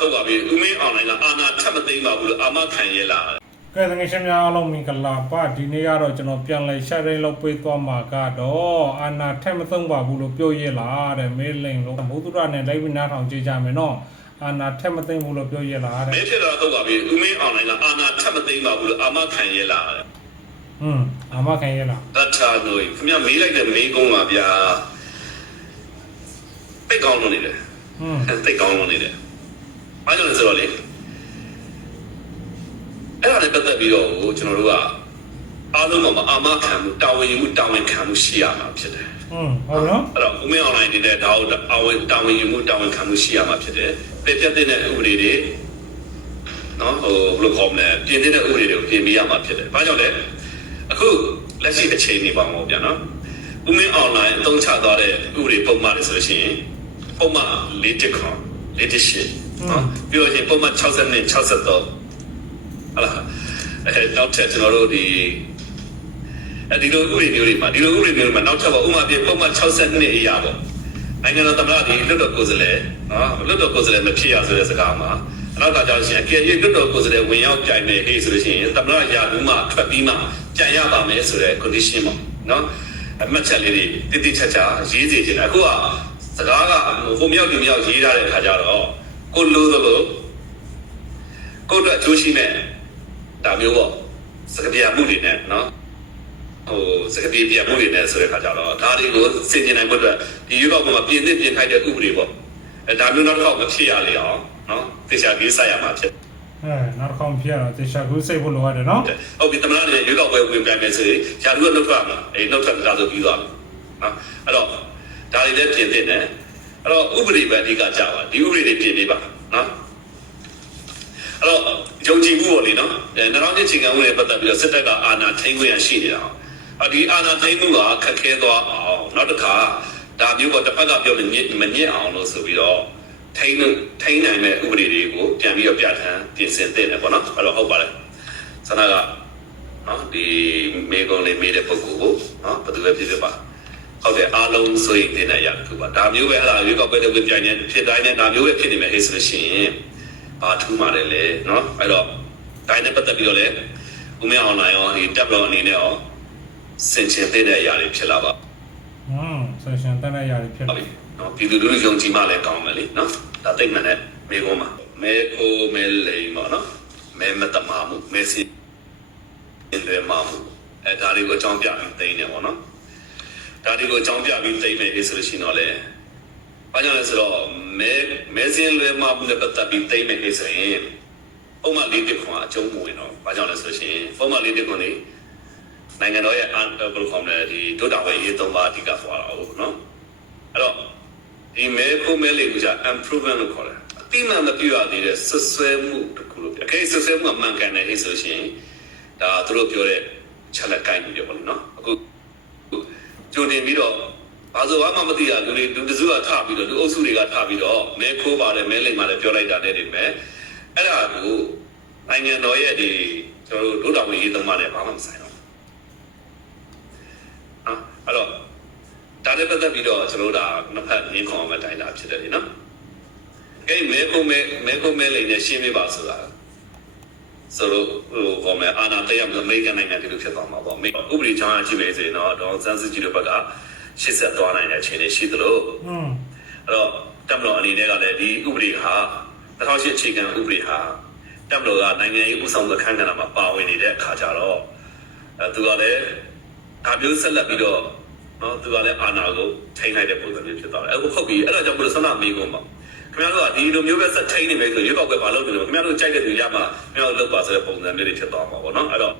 တော့တော့ပါပြီဦးမင်းအောင်နိုင်ကအာနာထပ်မသိမ်းပါဘူးလို့အာမခံရဲလားကဲတကယ်ရှင်များအားလုံးမင်္ဂလာပါဒီနေ့ကတော့ကျွန်တော်ပြန်လဲရှာတိုင်းလောက်ပေးသွားမှာကတော့အာနာထက်မသုံးပါဘူးလို့ပြောရလားတဲ့မေးလိန်လို့မုဒ္ဒရနဲ့လိုက်ပြီးနားထောင်ကြည့်ကြမယ်နော်အာနာထက်မသိမ်းဘူးလို့ပြောရလားတဲ့မင်းဖြစ်တော့တော့ပါပြီဦးမင်းအောင်နိုင်ကအာနာထပ်မသိမ်းပါဘူးလို့အာမခံရဲလားဟွန်းအာမခံရလားတတ်တာလို့ခင်ဗျမေးလိုက်တဲ့မေးကုန်းပါဗျာတိတ်ကောင်းလို့နေတယ်ဟွန်းတိတ်ကောင်းလို့နေတယ် ဘာကြောင့်လဲဆိုတော့လေအဲ့ဒါနဲ့ပတ်သက်ပြီးတော့ကျွန်တော်တို့ကအားလုံးကအာမခံမှုတာဝန်ယူမှုတာဝန်ခံမှုရှိရမှာဖြစ်တယ်ဟွန်းဟုတ်နော်အဲ့တော့ဦးမင်းအွန်လိုင်းနေတဲ့ဒါကိုအဝင်တာဝန်ယူမှုတာဝန်ခံမှုရှိရမှာဖြစ်တယ်။ပြည့်ပြတ်တဲ့ဥပဒေတွေနော်ဟိုဘယ်လိုခေါ်မလဲပြင်တဲ့ဥပဒေတွေကိုပြင်ပေးရမှာဖြစ်တယ်။ဘာကြောင့်လဲ။အခုလက်ရှိအချိန်နေပါမှာဗျာနော်။ဦးမင်းအွန်လိုင်းအသုံးချသွားတဲ့ဥပဒေပုံမှန်တွေဆိုလို့ရှိရင်ပုံမှန်၄တစ်ခွန်၄တစ်ရှစ် နော်ပြီးတော့ရင်ပုံမှန်60နဲ့63ဟုတ်လားအဲနောက်ထပ်ကျွန်တော်တို့ဒီအဲဒီလိုဥပဒေမျိုးတွေမှာဒီလိုဥပဒေမျိုးတွေမှာနောက်ထပ်ပါဥပမာပြပုံမှန်62အရာပေါ့နိုင်ငံတော်သမ္မတဒီလွတ်တော်ကိုယ်စားလှယ်နော်လွတ်တော်ကိုယ်စားလှယ်မဖြစ်ရဆိုတဲ့စကားမှာနောက်ကကြောင့်ရှိရင်အကယ်၍လွတ်တော်ကိုယ်စားလှယ်ဝင်ရောက်ကြိုင်မယ်ဟေးဆိုလို့ရှိရင်သမ္မတရာထူးမှထွက်ပြီးမှကြံရပါမယ်ဆိုတဲ့ condition ပေါ့နော်အမှတ်ချက်လေးတွေတိတိကျကျရေးစီခြင်းအခုကစကားကဟိုမြောက်ဒီမြောက်ရေးထားတဲ့အခါကျတော့ ကိုလိုသလိုကိုယ့်အတွက်အကျိုးရှိမဲ့ဒါမျိုးပေါ့စကားပြမှုတွေနဲ့နော်ဟိုစကပြေပြမှုတွေနဲ့ဆိုတဲ့ခါကျတော့ဒါတွေကိုစင်ကျင်နိုင်ဖို့အတွက်ဒီရွေးကောက်ပွဲမှာပြင်သစ်ပြင်ထိုက်တဲ့ဥပဒေပေါ့အဲဒါမျိုးနောက်တစ်ခေါက်မဖြစ်ရလေအောင်နော်တေချာပြီးဆက်ရမှာဖြစ်အဲနောက်တစ်ခေါက်ဖြစ်ရတော့တေချာကူးစိတ်ဖို့လိုရတယ်နော်တယ်ဟုတ်ပြီတမန်တော်ရဲ့ရွေးကောက်ပွဲဝင်ပြိုင်မယ်ဆိုရင်ယာလူကနှုတ်ထွက်မှာအဲနှုတ်ထွက်တာဆိုပြီးသွားပြီနော်အဲ့တော့ဒါတွေလည်းပြင်သစ်တယ် အဲ့တော့ဥပဒေပဲအဓိကကြာပါဒီဥပဒေတွေပြင်ပေးပါနော်အဲ့တော့ယုံကြည်မှုပေါ့လေနော်အဲနောက်တစ်ချိန်ကဝင်ပတ်သက်ပြီးတော့စစ်တပ်ကအာဏာထိန်းခွင့်ရရှိနေတာအဒီအာဏာသိမ်းမှုကခက်ခဲသွားအောင်နောက်တစ်ခါဒါမျိုးပေါ့တစ်ဖက်ကပြောမညစ်မညစ်အောင်လို့ဆိုပြီးတော့ထိန်းထိန်းနိုင်မဲ့ဥပဒေတွေကိုပြန်ပြီးတော့ပြဋ္ဌာန်းပြင်ဆင်သင့်တယ်ပေါ့နော်အဲ့တော့ဟုတ်ပါတယ်ဆန္ဒကနော်ဒီမေကုံလေးမေးတဲ့ပုဂ္ဂိုလ်ကိုနော်ဘယ်သူပဲဖြစ်ဖြစ်ပါ ဟုတ်တယ်အားလုံးဆိုရင်တင်တဲ့အရာတစ်ခုပါဒါမျိုးပဲအဲ့ဒါရွေးကောက်ပွဲတဲ့ဝင်ပြိုင်နေဖြစ်တိုင်းနဲ့ဒါမျိုးပဲဖြစ်နေမယ်ဟဲ့ဆိုလို့ရှိရင်ဘာထူးမှလည်းလေနော်အဲ့တော့တိုင်းနဲ့ပတ်သက်ပြီးတော့လေဦးမင်းအောင်လိုင်းရောဒီတပ်လောအနေနဲ့ရောစင်ချင်တဲ့အရာတွေဖြစ်လာပါဟွန်းဆက်ရှင်တန်းတဲ့ຢာတွေဖြစ်ဟုတ်တယ်ပြီနော်ပြည်သူလူထုယုံကြည်မှလည်းကောင်းမယ်လေနော်ဒါသိမှန်တဲ့မိကုံးမှာမဲကိုမဲလိမ်ပေါ့နော်မဲမတမာမှုမဲစီလွယ်မှာမှုအဲဒါတွေကိုအကြောင်းပြပြီးသိနေတယ်ပေါ့နော် ဒါတွေကိုအကြောင်းပြပြီးသိမယ်ဆိုလို့ရှိရင်တော့လေဘာကြောင့်လဲဆိုတော့မဲမဲစင်းလွယ်မှာမှုနဲ့ပတ်သက်ပြီးသိမယ်ဆိုရင်ပုံမှန်လေးတစ်ခွန်အကျုံးမဝင်တော့ဘာကြောင့်လဲဆိုလို့ရှိရင်ပုံမှန်လေးတစ်ခွန်နေနိုင်ငံတော်ရဲ့အန်ဘယ်လိုခေါ်မလဲဒီဒုတာဝေရေးသုံးပါအဓိကသွားတာဟုတ်နော်အဲ့တော့ဒီမဲခိုးမဲလေးက improvement လို့ခေါ်တယ်အတိမမပြရသေးတဲ့ဆွဆွဲမှုတစ်ခုလို့ပြောအခေဆွဆွဲမှုကမှန်ကန်တယ်ဟဲ့ဆိုရှင်ဒါသူတို့ပြောတဲ့ချက်လက်ကိုင်းပြောပါလို့နော်အခု ကြိုတင်ပြီးတော့ဘာလို့ဘာမှမသိရလူတွေလူတစုကထပြီးတော့လူအုပ်စုတွေကထပြီးတော့မဲခိုးပါတယ်မဲလိမ်ပါတယ်ပြောလိုက်တာတဲ့တွေပဲအဲ့ဒါကိုနိုင်ငံတော်ရဲ့ဒီကျွန်တော်တို့ဒုတော်ဝင်ရေးသမားတွေဘာမှမဆိုင်တော့နော်အဲ့တော့ဒါနဲ့ပတ်သက်ပြီးတော့ကျွန်တော်တို့ဒါနှစ်ဖက်ရင်းခေါ်အောင်တိုင်းတာဖြစ်တယ်လေနော်။အဲ့ဒီမဲကုံမဲမဲကုံမဲလေးနဲ့ရှင်းပြပါဆိုတာ ဆိုတော့ဟိုကောမယ်အာနာတရားမျိုးအမေရိကန်နိုင်ငံတည်းလို့ဖြစ်သွားမှာပေါ့။ဥပဒေချောင်းအကြည့်ပဲဆိုရင်တော့ဒေါန်ဆန်းစုကြည်တို့ဘက်ကရှစ်ဆက်သွားနိုင်တဲ့အခြေအနေရှိသလိုဟွန်းအဲ့တော့တပ်မတော်အနေနဲ့ကလည်းဒီဥပဒေဟာ2008အခြေခံဥပဒေဟာတပ်မတော်ကနိုင်ငံရေးဥဆောင်တဲ့ခန်းကဏ္ဍမှာပါဝင်နေတဲ့အခါကျတော့အဲသူကလည်းဒါမျိုးဆက်လက်ပြီးတော့နော်သူကလည်းအာဏာကိုထိန်းလိုက်တဲ့ပုံစံမျိုးဖြစ်သွားတယ်အခုဟုတ်ပြီအဲ့ဒါကြောင့်ဘယ်လိုဆန္ဒမေးကုန်ပါ ခင်ဗျားတို့ကဒီလိုမျိုးပဲဆက်ထိန်းနေမယ်ဆိုရွေးကောက်ပွဲဘာလုပ်နေလဲခင်ဗျားတို့ကြိုက်တဲ့သူရမှာခင်ဗျားတို့လုပ်ပါဆိုတဲ့ပုံစံမျိုးတွေဖြစ်သွားမှာပေါ့နော်အဲ့တော့